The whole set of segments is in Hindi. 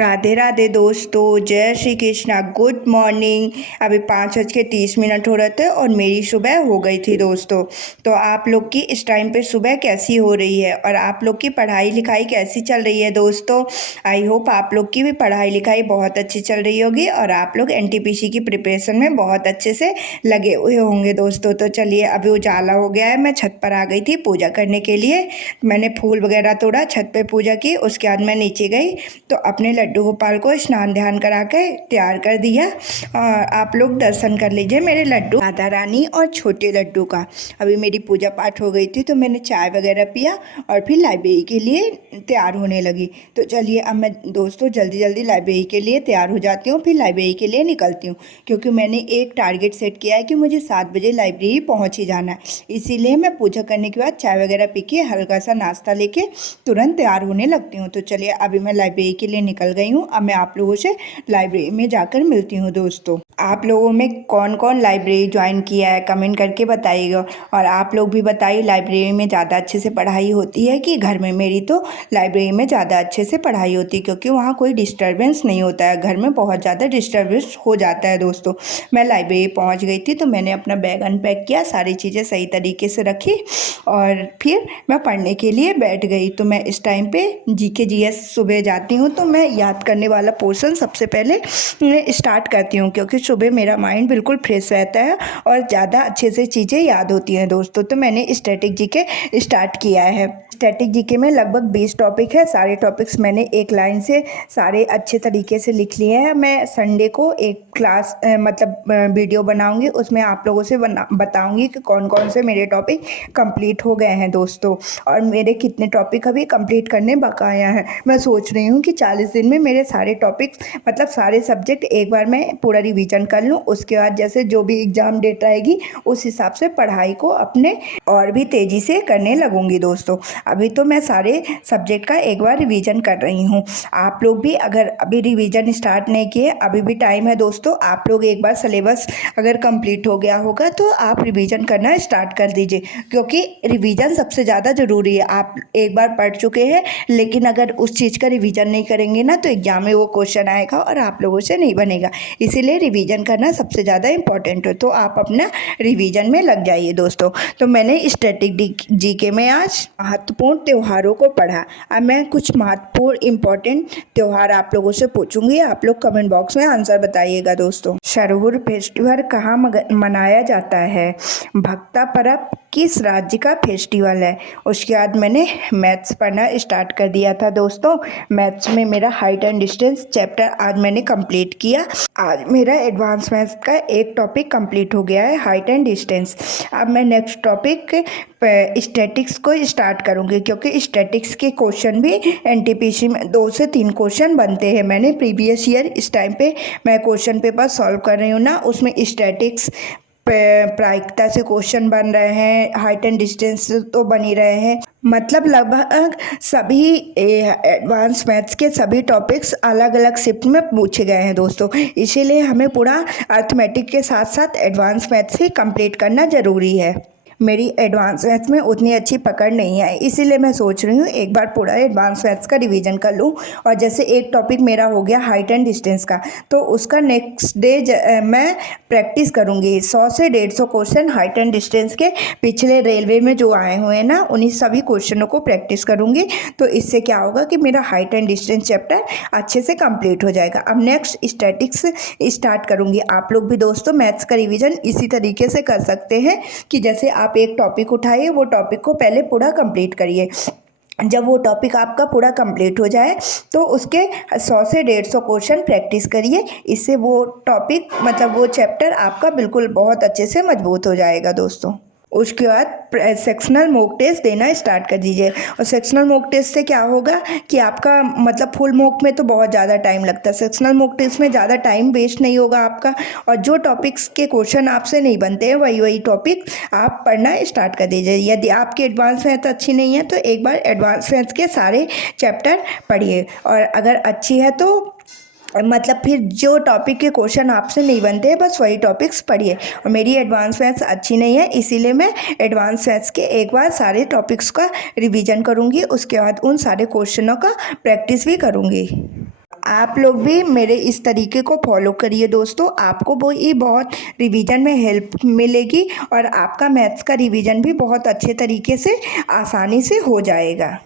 राधे राधे दोस्तों, जय श्री कृष्णा। Good morning. अभी 5:30 हो रहे थे और मेरी सुबह हो गई थी दोस्तों। तो आप लोग की इस टाइम पे सुबह कैसी हो रही है और आप लोग की पढ़ाई लिखाई कैसी चल रही है दोस्तों। आई होप आप लोग की भी पढ़ाई लिखाई बहुत अच्छी चल रही होगी और आप लोग एनटीपीसी की प्रिपरेशन में बहुत अच्छे से लगे हुए होंगे दोस्तों। तो चलिए, अभी उजाला हो गया है, मैं छत पर आ गई थी पूजा करने के लिए। मैंने फूल वगैरह तोड़ा, छत पे पूजा की, उसके बाद मैं नीचे गई तो अपने लड्डू गोपाल को स्नान ध्यान करा के तैयार कर दिया। और आप लोग दर्शन कर लीजिए मेरे लड्डू राधा रानी और छोटे लड्डू का। अभी मेरी पूजा पाठ हो गई थी तो मैंने चाय वगैरह पिया और फिर लाइब्रेरी के लिए तैयार होने लगी। तो चलिए, अब मैं दोस्तों जल्दी जल्दी लाइब्रेरी के लिए तैयार हो जाती हूँ, फिर लाइब्रेरी के लिए निकलती हूँ, क्योंकि मैंने एक टारगेट सेट किया है कि मुझे 7 बजे लाइब्रेरी पहुँच ही जाना है। इसीलिए मैं पूजा करने के बाद चाय वगैरह पी के हल्का सा नाश्ता लेके तुरंत तैयार होने लगती हूँ। तो चलिए, अभी मैं लाइब्रेरी के लिए निकल गई हूँ। अब मैं आप लोगों से लाइब्रेरी में जाकर मिलती हूँ दोस्तों। आप लोगों में कौन कौन लाइब्रेरी ज्वाइन किया है कमेंट करके बताइएगा। और आप लोग भी बताइए, लाइब्रेरी में ज़्यादा अच्छे से पढ़ाई होती है कि घर में। मेरी तो लाइब्रेरी में ज़्यादा अच्छे से पढ़ाई होती है, क्योंकि वहाँ कोई डिस्टर्बेंस नहीं होता है। घर में बहुत ज़्यादा डिस्टर्बेंस हो जाता है दोस्तों। मैं लाइब्रेरी पहुँच गई थी तो मैंने अपना बैग अनपैक किया, सारी चीज़ें सही तरीके से रखी और फिर मैं पढ़ने के लिए बैठ गई। तो मैं इस टाइम पे जीके जीएस सुबह जाती हूँ तो मैं याद करने वाला पोर्शन सबसे पहले स्टार्ट करती हूँ, क्योंकि सुबह मेरा माइंड बिल्कुल फ्रेश रहता है और ज़्यादा अच्छे से चीज़ें याद होती हैं दोस्तों। तो मैंने स्टैटिक जीके स्टार्ट किया है। स्टैटिक जीके में लगभग 20 टॉपिक है। सारे टॉपिक्स मैंने एक लाइन से सारे अच्छे तरीके से लिख लिए हैं। मैं संडे को एक क्लास वीडियो बनाऊंगी, उसमें आप लोगों से बताऊंगी कि कौन कौन से मेरे टॉपिक कंप्लीट हो गए हैं दोस्तों और मेरे कितने टॉपिक अभी कंप्लीट करने बकाया हैं। मैं सोच रही हूँ कि 40 दिन में मेरे सारे टॉपिक्स सारे सब्जेक्ट एक बार मैं पूरा रिवीजन कर लूँ। उसके बाद जैसे जो भी एग्ज़ाम डेट आएगी उस हिसाब से पढ़ाई को अपने और भी तेज़ी से करने लगूंगी दोस्तों। अभी तो मैं सारे सब्जेक्ट का एक बार रिवीजन कर रही हूँ। आप लोग भी अगर अभी रिवीजन स्टार्ट नहीं किए, अभी भी टाइम है दोस्तों। आप लोग एक बार सिलेबस अगर कंप्लीट हो गया होगा तो आप रिवीजन करना स्टार्ट कर दीजिए, क्योंकि रिवीजन सबसे ज़्यादा ज़रूरी है। आप एक बार पढ़ चुके हैं, लेकिन अगर उस चीज़ का रिवीजन नहीं करेंगे ना तो एग्जाम में वो क्वेश्चन आएगा और आप लोगों से नहीं बनेगा। इसीलिए रिवीजन करना सबसे ज़्यादा इंपॉर्टेंट है। तो आप अपना रिवीजन में लग जाइए दोस्तों। तो मैंने स्टैटिक जीके में आज महत्वपूर्ण त्योहारों को पढ़ा। अब मैं कुछ महत्वपूर्ण इंपॉर्टेंट त्योहार आप लोगों से पूछूंगी, आप लोग कमेंट बॉक्स में आंसर बताइएगा दोस्तों। सरहुल फेस्टिवल कहाँ मनाया जाता है? भक्ता पर्व किस राज्य का फेस्टिवल है? उसके बाद मैंने मैथ्स पढ़ना स्टार्ट कर दिया था दोस्तों। मैथ्स में मेरा हाइट एंड डिस्टेंस चैप्टर आज मैंने कंप्लीट किया। आज मेरा एडवांस मैथ्स का एक टॉपिक कंप्लीट हो गया है, हाइट एंड डिस्टेंस। अब मैं नेक्स्ट टॉपिक स्टैटिक्स को स्टार्ट करूंगी, क्योंकि स्टैटिक्स के क्वेश्चन भी एनटीपीसी में 2 से 3 क्वेश्चन बनते हैं। मैंने प्रीवियस ईयर इस टाइम पे मैं क्वेश्चन पेपर सॉल्व कर रही हूँ ना, उसमें स्टैटिक्स प्रायिकता से क्वेश्चन बन रहे हैं, हाइट एंड डिस्टेंस तो बन ही रहे हैं। मतलब लगभग सभी एडवांस मैथ्स के सभी टॉपिक्स अलग अलग शिफ्ट में पूछे गए हैं दोस्तों। इसीलिए हमें पूरा अर्थमेटिक के साथ साथ एडवांस मैथ्स ही कंप्लीट करना ज़रूरी है। मेरी एडवांस मैथ्स में उतनी अच्छी पकड़ नहीं है, इसीलिए मैं सोच रही हूँ एक बार पूरा एडवांस मैथ्स का रिवीजन कर लूँ। और जैसे एक टॉपिक मेरा हो गया हाइट एंड डिस्टेंस का, तो उसका नेक्स्ट डे मैं प्रैक्टिस करूँगी 100 से 150 क्वेश्चन हाइट एंड डिस्टेंस के पिछले रेलवे में जो आए हुए हैं ना, उन्हीं सभी क्वेश्चनों को प्रैक्टिस करूँगी। तो इससे क्या होगा कि मेरा हाइट एंड डिस्टेंस चैप्टर अच्छे से कंप्लीट हो जाएगा। अब नेक्स्ट स्टैटिक्स स्टार्ट करूँगी। आप लोग भी दोस्तों मैथ्स का रिवीजन इसी तरीके से कर सकते हैं कि जैसे आप एक टॉपिक उठाइए, वो टॉपिक को पहले पूरा कंप्लीट करिए। जब वो टॉपिक आपका पूरा कंप्लीट हो जाए तो उसके 100 से 150 क्वेश्चन प्रैक्टिस करिए। इससे वो टॉपिक वो चैप्टर आपका बिल्कुल बहुत अच्छे से मजबूत हो जाएगा दोस्तों। उसके बाद सेक्शनल मॉक टेस्ट देना स्टार्ट कर दीजिए। और सेक्शनल मॉक टेस्ट से क्या होगा कि आपका फुल मॉक में तो बहुत ज़्यादा टाइम लगता है, सेक्शनल मॉक टेस्ट में ज़्यादा टाइम वेस्ट नहीं होगा आपका। और जो टॉपिक्स के क्वेश्चन आपसे नहीं बनते हैं वही टॉपिक आप पढ़ना स्टार्ट कर दीजिए। यदि आपकी एडवांस मैथ अच्छी नहीं है तो एक बार एडवांस मैथ के सारे चैप्टर पढ़िए, और अगर अच्छी है तो फिर जो टॉपिक के क्वेश्चन आपसे नहीं बनते हैं बस वही टॉपिक्स पढ़िए। और मेरी एडवांस मैथ्स अच्छी नहीं है, इसीलिए मैं एडवांस मैथ्स के एक बार सारे टॉपिक्स का रिवीजन करूँगी, उसके बाद उन सारे क्वेश्चनों का प्रैक्टिस भी करूँगी। आप लोग भी मेरे इस तरीके को फॉलो करिए दोस्तों, आपको वो ही बहुत रिवीजन में हेल्प मिलेगी और आपका मैथ्स का रिवीजन भी बहुत अच्छे तरीके से आसानी से हो जाएगा।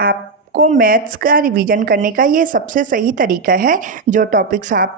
आपको मैथ्स का रिवीजन करने का ये सबसे सही तरीका है। जो टॉपिक्स आप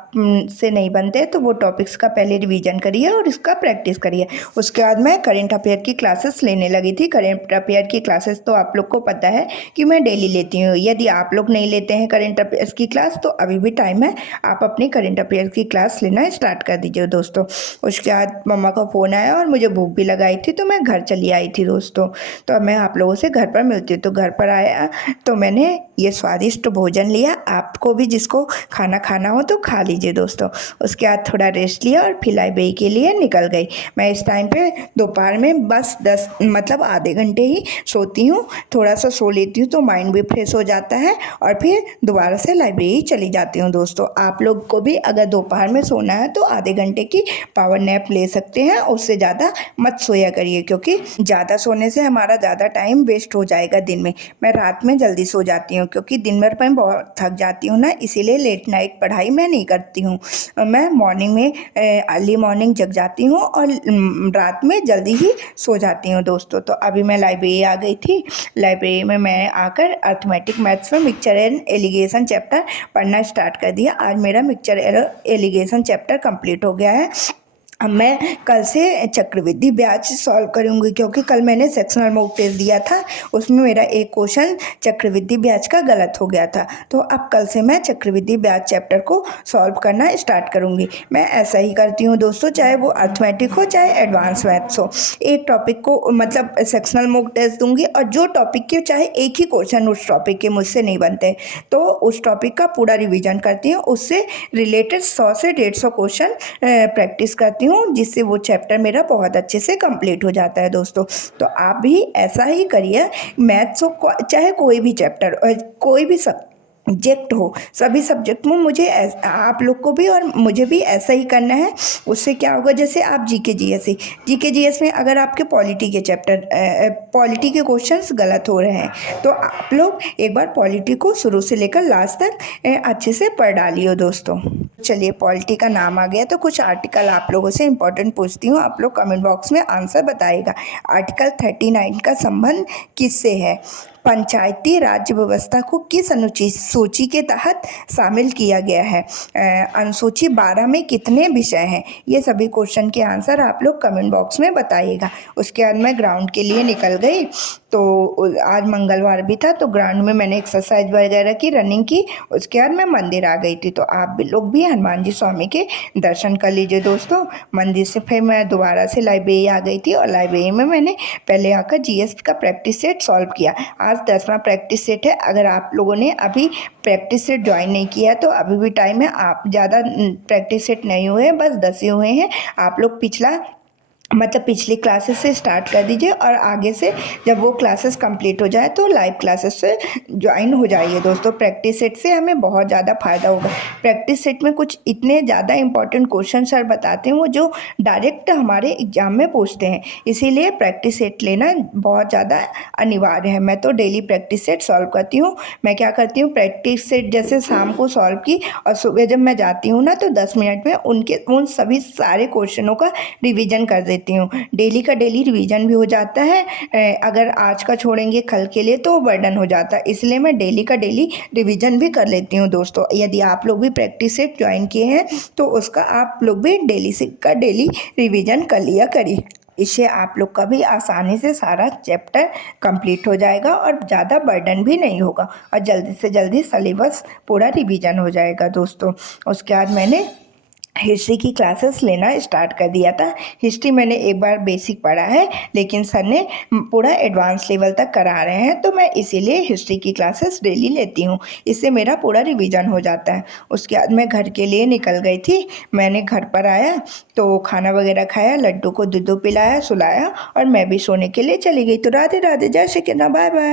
से नहीं बनते तो वो टॉपिक्स का पहले रिवीजन करिए और इसका प्रैक्टिस करिए। उसके बाद मैं करंट अफेयर की क्लासेस लेने लगी थी। करंट अफेयर की क्लासेस तो आप लोग को पता है कि मैं डेली लेती हूँ। यदि आप लोग नहीं लेते हैं करंट अफेयर्स की क्लास तो अभी भी टाइम है, आप अपनी करंट अफेयर्स की क्लास लेना स्टार्ट कर दीजिए दोस्तों। उसके बाद मम्मा का फ़ोन आया और मुझे भूख भी लगाई थी तो मैं घर चली आई थी दोस्तों। तो अब मैं आप लोगों से घर पर मिलती हूँ। तो घर पर आया तो मैंने ये स्वादिष्ट भोजन लिया। आपको भी जिसको खाना खाना हो तो खा लीजिए दोस्तों। उसके बाद थोड़ा रेस्ट लिया और फिर लाइब्रेरी के लिए निकल गई। मैं इस टाइम पे दोपहर में बस 10 मतलब आधे घंटे ही सोती हूँ। थोड़ा सा सो लेती हूँ तो माइंड भी फ्रेश हो जाता है और फिर दोबारा से लाइब्रेरी चली जाती हूँ दोस्तों। आप लोग को भी अगर दोपहर में सोना है तो आधे घंटे की पावर नैप ले सकते हैं। उससे ज़्यादा मत सोया करिए क्योंकि ज़्यादा सोने से हमारा ज़्यादा टाइम वेस्ट हो जाएगा दिन में। मैं रात में जल्दी सो जाती हूँ क्योंकि दिन भर मैं बहुत थक जाती हूँ ना, इसीलिए लेट नाइट पढ़ाई मैं नहीं करती हूँ। मैं मॉर्निंग में अर्ली मॉर्निंग जग जाती हूँ और रात में जल्दी ही सो जाती हूँ दोस्तों। तो अभी मैं लाइब्रेरी आ गई थी। लाइब्रेरी में मैं आकर अर्थमेटिक मैथ्स में मिक्सचर एंड एलिगेशन चैप्टर पढ़ना स्टार्ट कर दिया। आज मेरा मिक्सचर एलिगेशन चैप्टर कंप्लीट हो गया है। अब मैं कल से चक्रवृद्धि ब्याज सॉल्व करूँगी क्योंकि कल मैंने सेक्शनल मॉक टेस्ट दिया था, उसमें मेरा एक क्वेश्चन चक्रवृद्धि ब्याज का गलत हो गया था। तो अब कल से मैं चक्रवृद्धि ब्याज चैप्टर को सॉल्व करना स्टार्ट करूँगी। मैं ऐसा ही करती हूँ दोस्तों, चाहे वो अर्थमेटिक हो चाहे एडवांस मैथ्स हो। एक टॉपिक को मतलब सेक्शनल मॉक टेस्ट दूँगी और जो टॉपिक के चाहे एक ही क्वेश्चन उस टॉपिक के मुझसे नहीं बनते तो उस टॉपिक का पूरा रिविजन करती हूँ। उससे रिलेटेड 100 से 150 क्वेश्चन प्रैक्टिस करती हूँ जिससे वो चैप्टर मेरा बहुत अच्छे से कंप्लीट हो जाता है दोस्तों। तो आप भी ऐसा ही करिए। मैथ्स हो चाहे कोई भी चैप्टर कोई भी सब्जेक्ट हो, सभी सब्जेक्ट में मुझे आप लोग को भी और मुझे भी ऐसा ही करना है। उससे क्या होगा, जैसे आप जीके जीएस में अगर आपके पॉलिटी के चैप्टर पॉलिटी के क्वेश्चंस गलत हो रहे हैं तो आप लोग एक बार पॉलिटी को शुरू से लेकर लास्ट तक अच्छे से पढ़ डालिए दोस्तों। चलिए पॉलिटी का नाम आ गया तो कुछ आर्टिकल आप लोगों से इंपॉर्टेंट पूछती हूँ, आप लोग कमेंट बॉक्स में आंसर बताइएगा। आर्टिकल 39 का संबंध किससे है? पंचायती राज व्यवस्था को किस अनुसूची के तहत शामिल किया गया है? अनुसूची 12 में कितने विषय हैं? ये सभी क्वेश्चन के आंसर आप लोग कमेंट बॉक्स में बताइएगा। उसके बाद मैं ग्राउंड के लिए निकल गई। तो आज मंगलवार भी था तो ग्राउंड में मैंने एक्सरसाइज वगैरह की, रनिंग की। उसके बाद मैं मंदिर आ गई थी। तो आप भी लोग भी हनुमान जी स्वामी के दर्शन कर लीजिए दोस्तों। मंदिर से फिर मैं दोबारा से लाइब्रेरी आ गई थी और लाइब्रेरी में मैंने पहले आकर जीएस का प्रैक्टिस सेट सॉल्व किया। आज 10वां प्रैक्टिस सेट है। अगर आप लोगों ने अभी प्रैक्टिस सेट ज्वाइन नहीं किया तो अभी भी टाइम है। आप ज़्यादा प्रैक्टिस सेट नहीं हुए हैं, बस 10 ही हुए हैं। आप लोग पिछली क्लासेस से स्टार्ट कर दीजिए और आगे से जब वो क्लासेस कंप्लीट हो जाए तो लाइव क्लासेस से ज्वाइन हो जाइए दोस्तों। प्रैक्टिस सेट से हमें बहुत ज़्यादा फ़ायदा होगा। प्रैक्टिस सेट में कुछ इतने ज़्यादा इंपॉर्टेंट क्वेश्चन सर बताते हैं वो जो डायरेक्ट हमारे एग्जाम में पूछते हैं, इसीलिए प्रैक्टिस सेट लेना बहुत ज़्यादा अनिवार्य है। मैं तो डेली प्रैक्टिस सेट सॉल्व करती हूँ। मैं क्या करती हूँ, प्रैक्टिस सेट जैसे शाम को सॉल्व की और सुबह जब मैं जाती हूँ ना तो 10 मिनट में उन सभी सारे क्वेश्चनों का रिविज़न कर देती हूँ। डेली का डेली रिवीजन भी हो जाता है। अगर आज का छोड़ेंगे कल के लिए तो बर्डन हो जाता है, इसलिए मैं डेली का डेली रिवीजन भी कर लेती हूँ दोस्तों। यदि आप लोग भी प्रैक्टिस सेट ज्वाइन किए हैं तो उसका आप लोग भी डेली का डेली रिवीजन कर लिया करिए। इससे आप लोग का भी आसानी से सारा चैप्टर कंप्लीट हो जाएगा और ज़्यादा बर्डन भी नहीं होगा और जल्दी से जल्दी सिलेबस पूरा रिवीजन हो जाएगा दोस्तों। उसके बाद मैंने हिस्ट्री की क्लासेस लेना स्टार्ट कर दिया था। हिस्ट्री मैंने एक बार बेसिक पढ़ा है लेकिन सर ने पूरा एडवांस लेवल तक करा रहे हैं तो मैं इसीलिए हिस्ट्री की क्लासेस डेली लेती हूँ। इससे मेरा पूरा रिवीजन हो जाता है। उसके बाद मैं घर के लिए निकल गई थी। मैंने घर पर आया तो खाना वगैरह खाया, लड्डू को दूध पिलाया, सुलाया और मैं भी सोने के लिए चली गई। तो राधे राधे, जय श्री कृष्ण, बाय बाय।